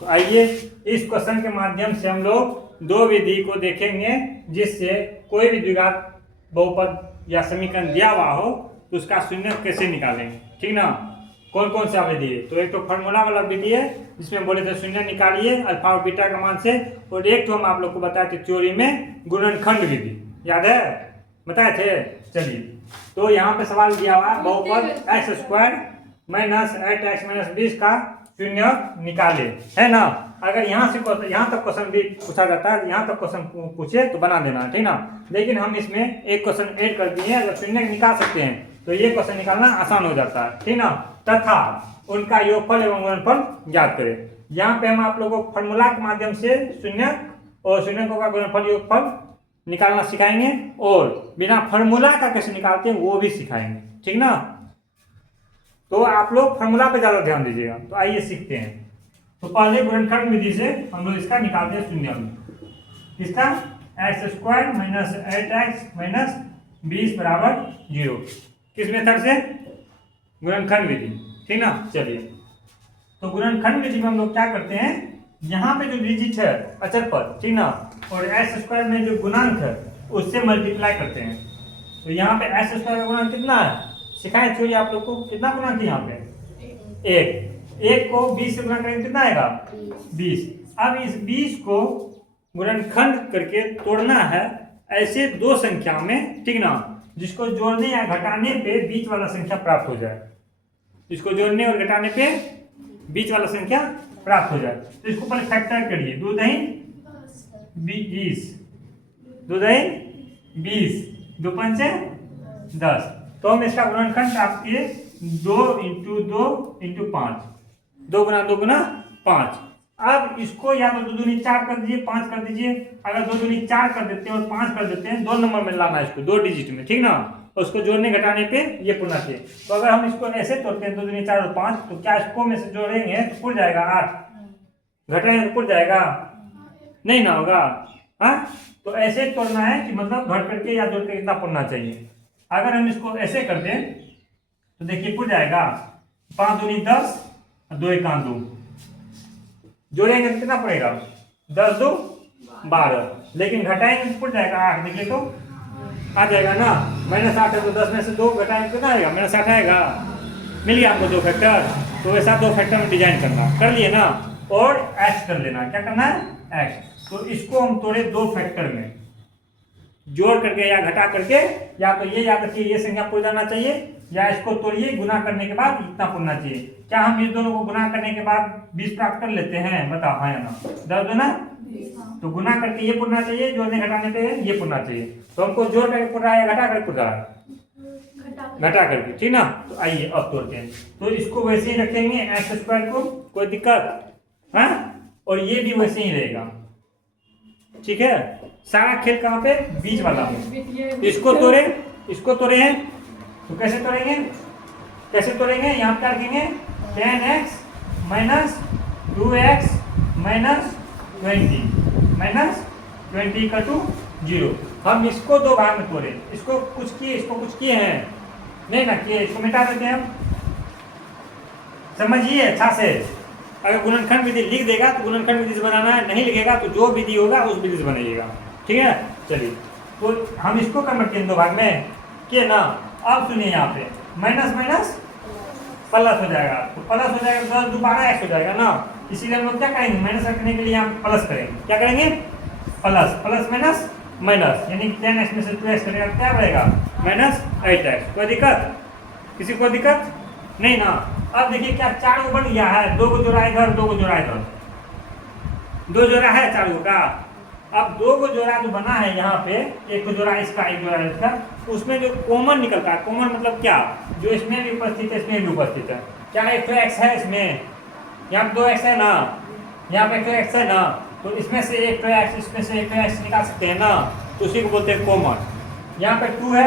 तो आइए इस क्वेश्चन के माध्यम से हम लोग दो विधि को देखेंगे जिससे कोई भी द्विघात बहुपद या समीकरण दिया हुआ हो तो उसका शून्य कैसे निकालेंगे, ठीक ना। कौन कौन सा विधि है, तो एक तो फार्मूला वाला विधि है जिसमें बोले थे शून्य निकालिए अल्फा और बीटा का मान से, और एक तो हम आप लोग को बताए थे थ्योरी में गुणनखंड विधि, याद है बताए थे। चलिए तो यहाँ पे सवाल दिया हुआ है बहुपद x square minus 8x minus 20 का शून्य निकाले, है ना। अगर यहाँ से यहाँ तक क्वेश्चन भी पूछा जाता है, यहाँ तक क्वेश्चन पूछे तो बना देना, ठीक ना। लेकिन हम इसमें एक क्वेश्चन ऐड कर दिए, अगर शून्य निकाल सकते हैं तो ये क्वेश्चन निकालना आसान हो जाता है, ठीक ना। तथा उनका योगफल एवं गुणनफल ज्ञात करें। यहाँ पे हम आप लोगों को फॉर्मूला के माध्यम से शून्य और शून्य का गुणनफल योगफल निकालना सिखाएंगे, और बिना फॉर्मूला का कैसे निकालते हैं वो भी सिखाएंगे, ठीक ना। तो आप लोग फॉर्मूला पे ज्यादा ध्यान दीजिएगा। तो आइए सीखते हैं। तो पहले गुणनखंड विधि से हम लोग इसका निकालते हैं शून्य। इसका x square minus 8x minus 20 बराबर 0, किस मेथड से, गुणनखंड विधि, ठीक ना। चलिए तो गुणनखंड विधि में हम लोग क्या करते हैं, यहाँ पे जो डिजिट है अचर पद, ठीक ना, और एक्स स्क्वायर में जो गुणांक है उससे मल्टीप्लाई करते हैं। तो यहाँ पे एक्स स्क्वायर का गुणांक कितना है, सिखाए थे आप लोग को, कितना गुणांक है यहाँ पे, एक को 20 से गुणा करेंगे कितना आएगा 20। अब इस 20 को गुणनखंड करके तोड़ना है ऐसे दो संख्या में, ठीक ना, जिसको जोड़ने या घटाने पे बीच वाला संख्या प्राप्त हो जाए। इसको जोड़ने और घटाने पे बीच वाला संख्या प्राप्त हो जाए। तो इसको पहले फैक्टर करिए, 2 दही 20, 2 दही 20, 2 पंचे 10। तो हम इसका गुणनखंड प्राप्त किए 2 × 2 × 5, 2 गुना 2 गुना 5। अब इसको या तो 2 दूनी 4 कर दीजिए, 5 कर दीजिए। अगर 2 दूनी 4 कर देते हैं और 5 कर देते हैं, 2 नंबर में लाना है इसको, 2 डिजिट में, ठीक ना। और उसको जोड़ने घटाने पे ये पुरना चाहिए। तो अगर हम इसको ऐसे तोड़ते हैं 2 दूनी 4 और 5, तो क्या इसको में से जोड़ेंगे तो पुर जाएगा 8, घटाएंगे तो पुर जाएगा नहीं ना होगा, हाँ। तो ऐसे तोड़ना है कि मतलब घट करके या जोड़ के कितना पुरना चाहिए। अगर हम इसको ऐसे कर दें तो देखिए पुर जाएगा 5 दूनी 10 और 2 1 2, जोड़ेंगे तो कितना पड़ेगा 10 2 12, लेकिन घटाएंगे तो पुर जाएगा 8, देखिए तो आ जाएगा ना। -8 है तो 10 में से 2 घटाएंगे कितना आएगा -8 आएगा। मिल गया आपको 2 फैक्टर। तो वैसा 2 फैक्टर में डिजाइन करना, कर लिए ना, और एक्स कर लेना, क्या करना है एक्स। तो इसको हम तोड़े 2 फैक्टर में, जोड़ करके या घटा करके, या तो ये याद रखिए ये संख्या पुर जाना चाहिए, या इसको तोड़िए गुना करने के बाद इतना पुरना चाहिए। क्या हम इस दोनों को गुना करने के बाद 20 प्राप्त कर लेते हैं, बताओ हाँ या ना, 10 दूना, तो गुना करके ये पुरना चाहिए, जोड़ने घटाने पे ये पुरना चाहिए। तो हमको जोड़ करके पुर रहा है, घटा करके पुर रहा है, घटा करके, ठीक ना। तो आइए अब तोड़ते हैं। तो इसको वैसे ही रखेंगे एक्स स्क्वायर को, कोई दिक्कत, हाँ, और ये भी वैसे ही रहेगा, ठीक है। सारा खेल कहाँ पे, बीच वाला में। इसको तोड़े, इसको तोड़े हैं तो कैसे तोड़ेंगे, कैसे तोड़ेंगे, यहाँ क्या रखेंगे 10x minus 2x minus 20 equal to 0। हम इसको 2 भाग में तोड़े, इसको कुछ किए, इसको कुछ किए हैं नहीं ना किए, इसको मिटा देते हैं हम। समझिए अच्छा से, अगर गुणनखंड विधि लिख देगा तो गुणनखंड विधि से बनाना है, नहीं लिखेगा तो जो विधि होगा उस विधि से बनाइएगा, ठीक है। चलिए तो हम इसको कन्वर्ट किए 2 भाग में किए ना। अब सुनिए यहाँ पे माइनस माइनस प्लस हो जाएगा, तो प्लस हो जाएगा 10 2 12 x हो जाएगा ना। इसीलिए हम लोग क्या करेंगे, माइनस रखने के लिए यहाँ प्लस करेंगे, क्या करेंगे प्लस, प्लस माइनस माइनस, यानी 10x में से 2x करेगा क्या रहेगा -8x। कोई दिक्कत, किसी को दिक्कत नहीं ना। अब देखिए क्या 4 को बन गया है, 2 को जोड़ा इधर 2 को जोड़ा इधर, 2 जोड़ा है 4 का। अब 2 को जोड़ा जो बना है यहाँ पे, एक को जोड़ा इसका, एक जोड़ा इसका, उसमें जो कॉमन निकलता है, कॉमन मतलब क्या, जो इसमें भी उपस्थित है इसमें भी उपस्थित है। क्या एक तो x है इसमें, यहाँ पे 2x है ना, यहाँ पे 2x है ना, तो इसमें से एक तो x, इसमें से एक तो x निकाल सकते हैं ना, तो उसी को बोलते हैं कॉमन। यहाँ पे 2 है,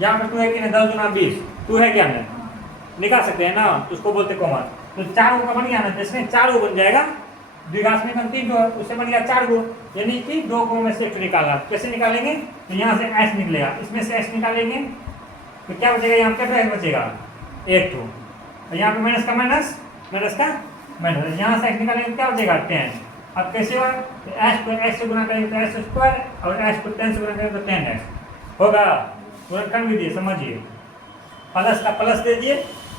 यहाँ पे 2 है कि नहीं, 10 गुना 20, 2 है क्या नहीं, निकाल सकते हैं ना, तो उसको बोलते हैं कॉमन। तो 4 का बन गया ना, जिसमें 4 को बन जाएगा, द्विघात समीकरण 3 जो है उससे बन गया 4 को, यानी कि 2 को में से 1 निकालना। कैसे निकालेंगे, तो यहाँ से x निकलेगा, इसमें से x निकालेंगे तो क्या बचेगा, यहाँ पे क्या बचेगा 1 तो, यहाँ पे माइनस का माइनस, माइनस का माइनस, यहाँ से x निकालेंगे तो क्या हो जाएगा 10। अब कैसे हुआ, x को x से गुना करेंगे तो x स्क्वायर और x को 10 से गुना करेंगे तो 10x होगा। गुणनखंड विधि समझिए, प्लस का प्लस दे दिए,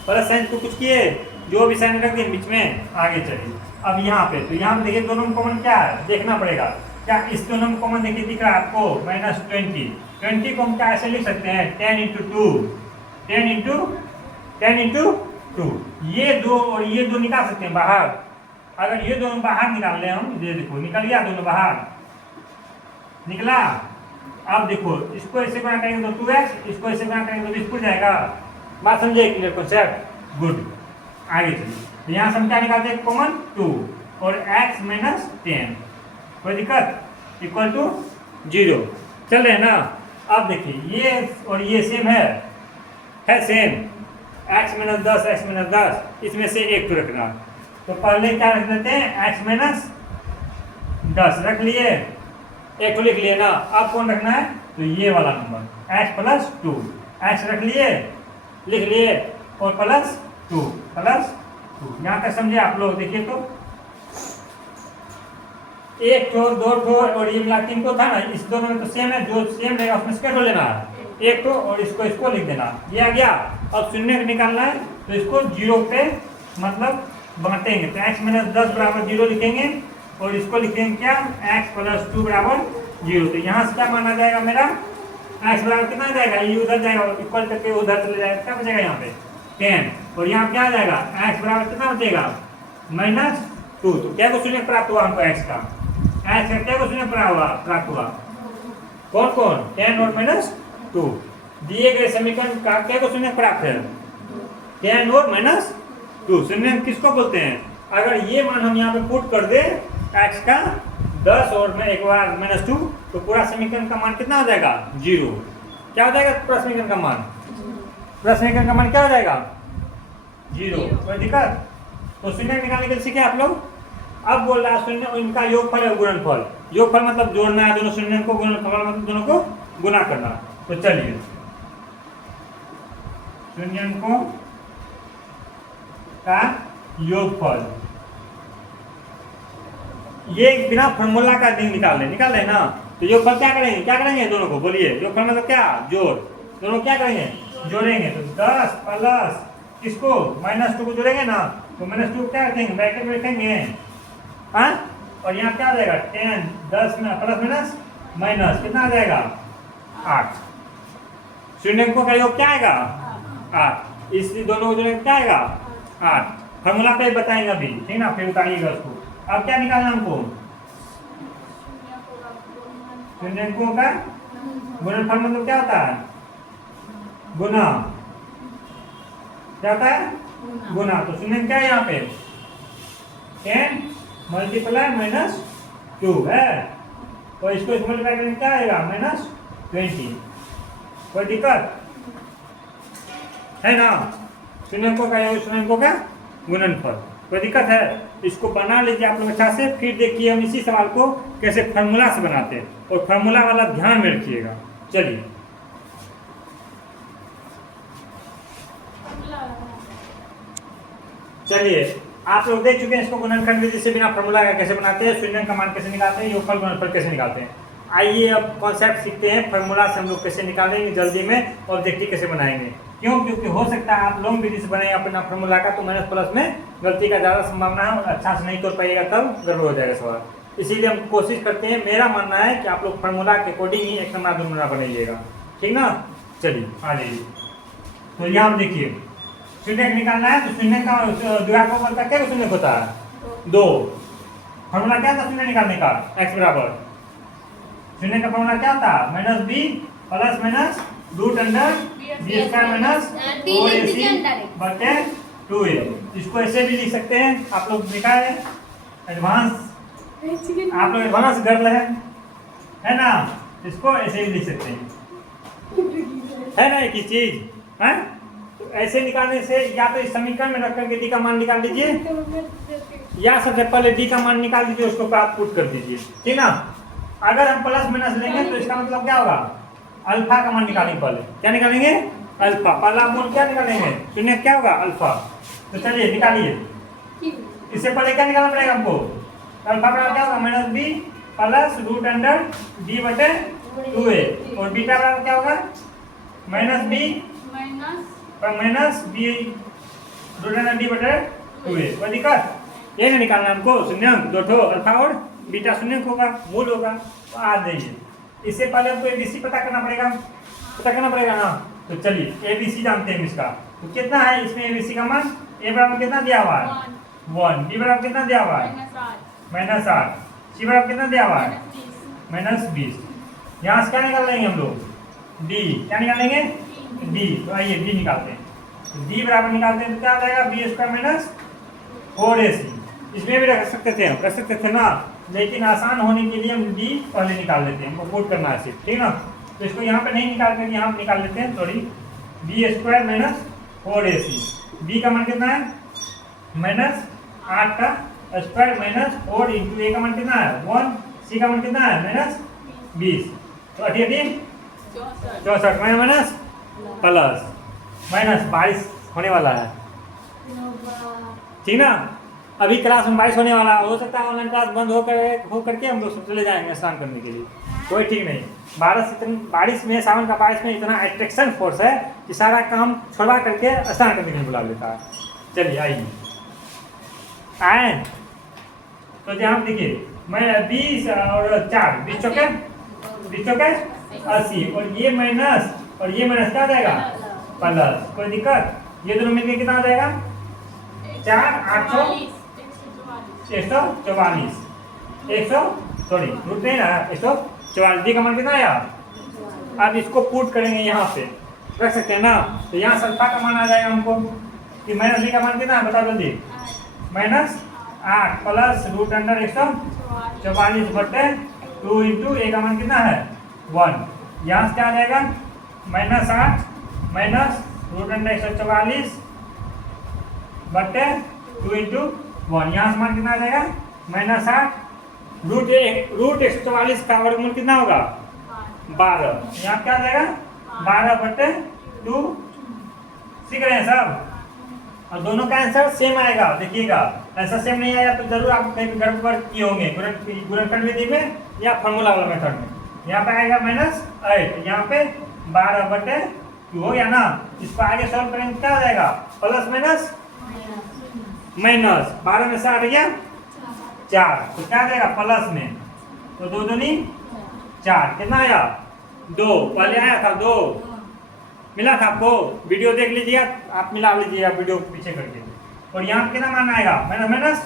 प्लस साइन को कुछ किए, जो भी साइन रख दिए बीच में, आगे चलिए। अब यहाँ पे तो यहाँ पे देखिए दोनों में कॉमन क्या है देखना पड़ेगा, क्या इस दोनों में कॉमन देखिए दिख रहा है आपको -20। 20 को हम क्या ऐसे लिख सकते हैं 10 × 2, 10 × 2, ये दो और ये दो निकाल सकते हैं बाहर। अगर ये दोनों बाहर निकाल ले हम, ये देखो निकल गया दोनों बाहर, निकला। अब देखो इसको ऐसे गुणा करेंगे तो 2x, इसको ऐसे गुणा करेंगे तो 20 हो जाएगा। बात समझे क्लियर कॉन्सेप्ट, गुड। आगे चलिए, तो यहाँ से हम क्या निकालते हैं कॉमन 2 और x - 10, कोई दिक्कत, इक्वल टू 0। चल रहे हैं ना। अब देखिए ये और ये सेम है सेम, x - 10, x - 10, इसमें से एक तो रखना। तो पहले क्या रख देते हैं x - 10 रख लिए, एक तो लिख लिए ना। अब कौन रखना है, तो ये वाला नंबर x + 2, x रख लिए, लिख लिए, और +2 यहाँ तक समझे आप लोग। देखिए तो एक ठो, दो ठो और ये मिला 3 ठो था ना, इस दोनों में तो सेम है, जो सेम रहेगा उसमें से क्या ठो लेना है, एक ठो, और इसको लिख देना, ये आ गया। अब शून्य निकालना है तो इसको 0 पे मतलब बांटेंगे, तो x - 10 = 0 लिखेंगे, और इसको लिखेंगे क्या x + 2 = 0। तो यहाँ से क्या माना जाएगा मेरा, x बराबर कितना जाएगा, ये उधर जाएगा, इक्वल करके उधर चले जाएगा, क्या बचेगा यहाँ पे 10, और यहाँ क्या आ जाएगा x बराबर कितना बचेगा -2। तो क्या को शून्य प्राप्त हुआ हमको x का क्या को शून्य प्राप्त हुआ, कौन 10 और -2। दिए गए समीकरण का क्या को शून्य प्राप्त है 10 और -2। शून्य किसको बोलते हैं, अगर ये मान हम यहाँ पे पुट कर दे x का 10 और में एक बार -2, तो पूरा समीकरण का मान कितना हो जाएगा 0। क्या हो जाएगा पूरा समीकरण का मान, पूरा समीकरण का मान क्या हो जाएगा 0। कोई दिक्कत, तो शून्य निकालने के लिए सीखे आप लोग। अब बोल रहा है शून्य और इनका योगफल है गुणनफल, योगफल मतलब जोड़ना है दोनों शून्य को, गुणनफल मतलब दोनों को गुना करना। तो चलिए शून्य को का योगफल, ये बिना फॉर्मूला का निकाल ले ना। तो योगफल क्या करेंगे दोनों को, बोलिए योगफल मतलब क्या, जोड़, दोनों क्या करेंगे जोड़ेंगे। तो 10 प्लस किसको -2 को जोड़ेंगे ना, तो -2 क्या रखेंगे ब्रैकेट में रखेंगे, हाँ, और यहाँ क्या आ जाएगा 10, 10 में प्लस माइनस कितना आ जाएगा 8। शून्य का योग क्या आएगा 8, इसलिए दोनों को जोड़ेंगे क्या आएगा 8। फॉर्मूला पे बताएंगे अभी, ठीक ना, फिर उतारिएगा उसको। अब क्या निकालना हमको, शून्यकों का गुणनफल मतलब क्या होता है, गुना, क्या होता है गुना। तो शून्य क्या है यहाँ पे 10 × -2 है, तो इसको मल्टीप्लाई करेंगे क्या आएगा -20। कोई दिक्कत है ना, शून्यकों का गुणनफल, कोई दिक्कत है। इसको बना लीजिए आप लोग अच्छा से, फिर देखिए हम इसी सवाल को कैसे फार्मूला से बनाते हैं, और फार्मूला वाला ध्यान में रखिएगा। चलिए आप लोग देख चुके हैं इसको गुणनखंड विधि से बिना फार्मूला का कैसे बनाते हैं, शून्य का मान कैसे निकालते हैं, योगफल गुणनफल कैसे निकालते हैं। आइए अब कॉन्सेप्ट सीखते हैं, फार्मूला से हम लोग कैसे निकालेंगे जल्दी में, और देखिए कैसे बनाएंगे। क्योंकि हो सकता है आप लॉन्ग विधि से बनाए अपना फार्मूला का, तो माइनस प्लस में गलती का ज़्यादा संभावना है, अच्छा से नहीं तोड़ पाइएगा तब गड़बड़ हो जाएगा सवाल। इसीलिए हम कोशिश करते हैं, मेरा मानना है कि आप लोग फार्मूला के अकॉर्डिंग ही एक नंबर 2 नंबर बनाइएगा, ठीक ना। चलिए आ जाइए, तो यहाँ देखिए शून्य निकालना है, तो शून्य का द्विघात का क्या शून्य होता है 2। फार्मूला क्या था शून्य निकालने का, x बराबर, शून्य का फार्मूला क्या था -b प्लस माइनस √b²-4ac/2a। इसको ऐसे भी लिख सकते हैं, आप लोग लिखा है एडवांस, आप लोग एडवांस कर रहे हैं, है ना, इसको ऐसे भी लिख सकते हैं, है ना एक ही चीज है। तो ऐसे निकालने से या तो इस समीकरण में रख करके डी का मान निकाल दीजिए, या सबसे पहले डी का मान निकाल दीजिए, उसको आप पुट कर दीजिए, ठीक ना। अगर हम प्लस माइनस लेंगे तो इसका मतलब क्या होगा, अल्फा का मान निकालेंगे, पहले क्या निकालेंगे अल्फा, पहला मूल क्या निकालेंगे शून्य, क्या होगा अल्फा। तो चलिए निकालिए, इससे पहले क्या निकालना पड़ेगा हमको? अल्फा बराबर क्या होगा? Minus b plus root under D बटे 2a और बीटा बराबर क्या होगा? Minus b root under D बटे 2a। कोई दिक्कत? ये नहीं निकालना हमको शून्यंक, दो ठो अल्फा और बीटा शून्यंक होगा, मूल होगा। तो आ जाइए, इससे पहले हमको एबीसी पता करना पड़ेगा ना। तो चलिए एबीसी जानते हैं इसका। तो कितना है इसमें एबीसी का मान? ए बराबर कितना दिया हुआ है? 1। बी बराबर कितना दिया हुआ है? -8। सी बराबर कितना दिया हुआ है? -20। यहाँ से क्या निकाल लेंगे हम लोग? डी। क्या निकालेंगे? डी। तो आइए डी निकालते हैं। तो डी बराबर निकालते हैं तो क्या आ जाएगा? b² - 4ac। इसमें भी रख सकते थे ना, लेकिन आसान होने के लिए हम डी पहले निकाल लेते हैं, हमको पुट करना है सिर्फ, ठीक ना। तो इसको यहाँ पे नहीं निकाल करके यहाँ पे निकाल लेते हैं, सॉरी। b² - 4ac। b का मान कितना है? -8 का स्क्वायर -4 इंटू a का मान कितना है? 1। c का मान कितना है? -20। तो 88 64 माइनस प्लस -22 होने वाला है, ठीक ना। अभी क्लास में 22 होने वाला है। हो सकता है ऑनलाइन क्लास बंद हो करके हम लोग सब चले जाएंगे स्नान करने के लिए, कोई ठीक नहीं। बारिश में, सावन का बारिश में इतना अट्रैक्शन फोर्स है कि सारा काम छोड़वा करके स्नान करने के लिए बुला लेता है। चलिए आइए आए। तो जहाँ देखिए मैं 20 और 4 20 चौके 80 और ये माइनस क्या आ जाएगा? प्लस। कोई दिक्कत? ये दोनों मिलकर कितना आ जाएगा? 4 8 रूट नहीं ना 144। डी का मान कितना आया? अब इसको पुट करेंगे, यहाँ पे रख सकते हैं ना। तो यहाँ अल्फा का मान आ जाएगा हमको कि माइनस डी का मान कितना है? बताओ जल्दी। -8 प्लस रूट अंडर 144 बटे 2 इंटू ए का मान कितना है? 1। यहाँ से क्या आ जाएगा? -8 माइनस रूट अंडर 144 बटे 2 इंटू 1। यहाँ से मान कितना आ जाएगा? -8 रूट 144 का वर्गमूल कितना होगा? 12। यहाँ क्या आ जाएगा? 12 बटे 2। सीख रहे हैं सब? और दोनों का आंसर सेम आएगा, देखिएगा। आंसर सेम नहीं आया तो जरूर आप कहीं गड़बड़ किए होंगे गुणनखंड विधि में या फार्मूला वाला मेथड में। यहाँ पे आएगा -8, यहाँ पे 12 बटे 2 हो गया ना। इसको आगे सॉल्व करेंगे क्या आ जाएगा? प्लस माइनस 12 में से आ रही है 4, तो क्या आ जाएगा? प्लस में तो 2 दूनी 4, कितना आया? 2। पहले आया था 2, मिला था आपको? वीडियो देख लीजिए, आप मिला लीजिएगा वीडियो पीछे करके। और यहाँ कितना मान आएगा? माइनस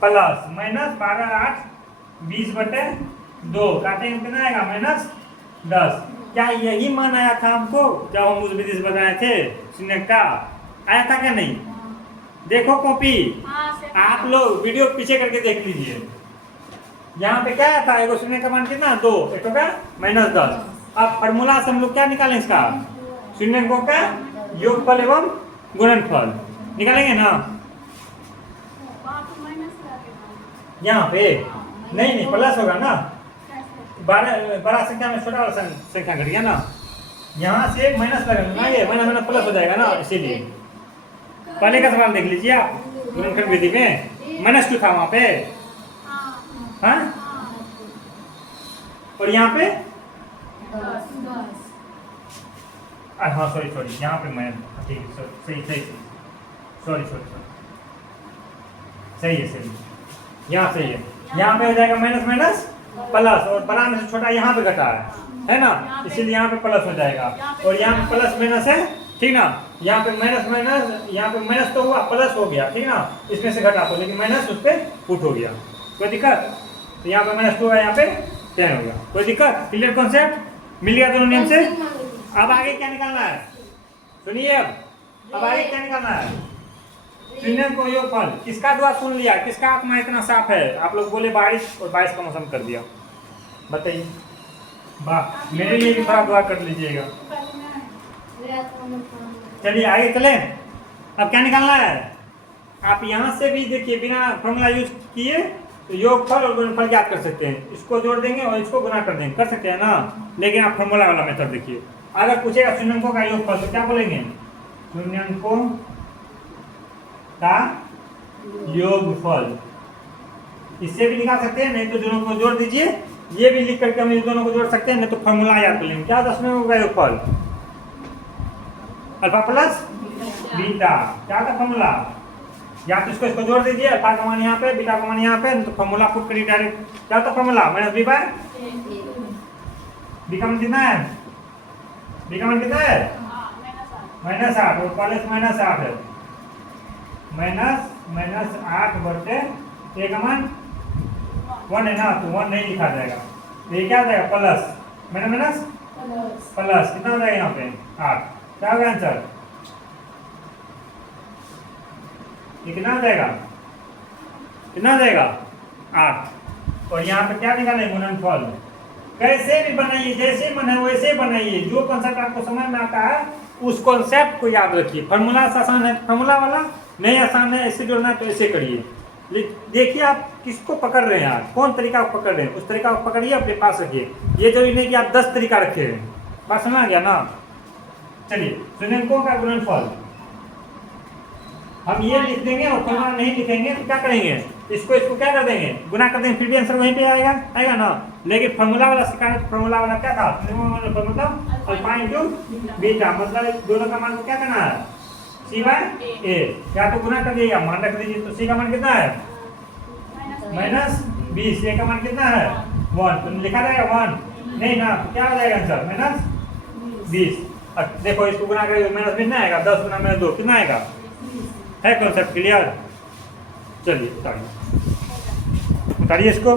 प्लस -12 8 20 बटे 2 काटेंगे कितना आएगा? -10। क्या यही मान आया था हमको जब हम उस विधि से बताए थे शून्य का? आया था क्या नहीं? देखो कॉपी, आप लोग वीडियो पीछे करके देख लीजिए। यहाँ पे क्या आया था? एगो शून्य का मान कितना? 2, एक का -10। अब फॉर्मूला से हम लोग क्या निकालें इसका? शून्यकों का योगफल एवं गुणनफल निकालेंगे ना। यहाँ पे नहीं प्लस होगा ना। बड़ा संख्या में छोटा वाला संख्या घट गया ना, यहाँ से माइनस लगेगा ना, ये माइनस प्लस हो जाएगा ना। इसीलिए पहले का सवाल देख लीजिए आप, गुणनखंड विधि में -2 था वहाँ पे, हाँ। और यहाँ पे हाँ सॉरी यहाँ पे मैं ठीक है, सही सॉरी सही है, यहाँ सही है। यहाँ पे हो जाएगा माइनस प्लस, और बड़ा में से छोटा यहाँ पे घटा है ना, इसीलिए यहाँ पे प्लस हो जाएगा। और यहाँ पे प्लस माइनस है, ठीक ना। यहाँ पे माइनस यहाँ पे माइनस तो हुआ, प्लस हो गया, ठीक ना। इसमें से घटा तो, लेकिन माइनस उस पर पुट हो गया, कोई दिक्कत? तो यहाँ पे -2 है, यहाँ पे 10 हो गया, कोई दिक्कत? Clear concept? मिल गया दोनों नियम से। अब आगे क्या निकालना है सुनिए, अब आगे क्या निकालना है? शून्य को योगफल। किसका दुआ सुन लिया? किसका आत्मा इतना साफ है? आप लोग बोले बारिश, और बारिश का मौसम कर दिया, बताइए। वाह, मेरे लिए भी थोड़ा दुआ कर लीजिएगा। चलिए आगे चले। अब क्या निकालना है? आप यहाँ से भी देखिए, बिना फॉर्मूला यूज किए तो योगफल और गुणनफल याद कर सकते हैं। इसको जोड़ देंगे और इसको गुना कर देंगे, कर सकते हैं ना। लेकिन आप फॉर्मूला वाला मेथड देखिए। अगर पूछेगा शून्यकों का योगफल तो क्या बोलेंगे? शून्यकों का योगफल। इससे भी निकाल सकते हैं, नहीं तो दोनों को जोड़ दीजिए। ये भी लिख करके हम इन दोनों को जोड़ सकते हैं, नहीं तो फॉर्मूला याद कर लेंगे। क्या 10 में होगा योगफल? Alpha plus beta. क्या था फॉर्मूला? या तो इसको जोड़ दीजिए, अल्फा का मान यहाँ पे, बीटा का मान यहाँ पे, तो फॉर्मूला पुट करिए डायरेक्ट। क्या था formula? Minus b by b का मान कितना है? बी का मान कितना है? -8 और प्लस -8 है। -8 बटे ए का मान 1 है ना, तो 1 नहीं लिखा जाएगा, तो ये क्या आ जाएगा? प्लस माइनस प्लस कितना हो जाएगा यहाँ पे? 8। क्या होगा आंसर? ये कितना आ जाएगा? कितना आ जाएगा? 8। और यहाँ पे क्या निकालेंगे? गुणनफल। कैसे भी बनाइए, जैसे मन है वैसे बनाइए, जो कॉन्सेप्ट आपको समझ में आता है उस कॉन्सेप्ट को याद रखिए। फॉर्मूला आसान है, फॉर्मूला वाला नहीं आसान है, ऐसे जोड़ना है तो ऐसे करिए। देखिए आप किसको पकड़ रहे हैं, आप कौन तरीका को पकड़ रहे हैं, उस तरीका को पकड़िए, अपने पास रखिए। ये जरूरी नहीं कि आप 10 तरीका रखे हैं। बात समझ आ गया ना? चलिए, शून्यंकों का गुणनफल हम ये लिख देंगे और फॉर्मूला नहीं लिखेंगे तो क्या करेंगे? इसको क्या कर देंगे? गुना कर देंगे, फिर भी आंसर वहीं पे आएगा ना। लेकिन फॉर्मूला वाला सिखाना, फॉर्मूला वाला क्या था? फॉर्मूला अल्फा इनटू बीटा, मतलब दोनों का मान को क्या करना है? सी बाय ए। या तो गुना कर दीजिएगा, मान रख दीजिए, तो सी का मान कितना है? -20। ए का मान कितना है? 1। तो लिखा जाएगा 1 नहीं ना, तो क्या हो जाएगा आंसर? -20। देखो इसको गुना करेंगे, -20 नहीं आएगा, 10 गुना -2 कितना आएगा? है कॉन्सेप्ट क्लियर? चलिए उतारिए इसको।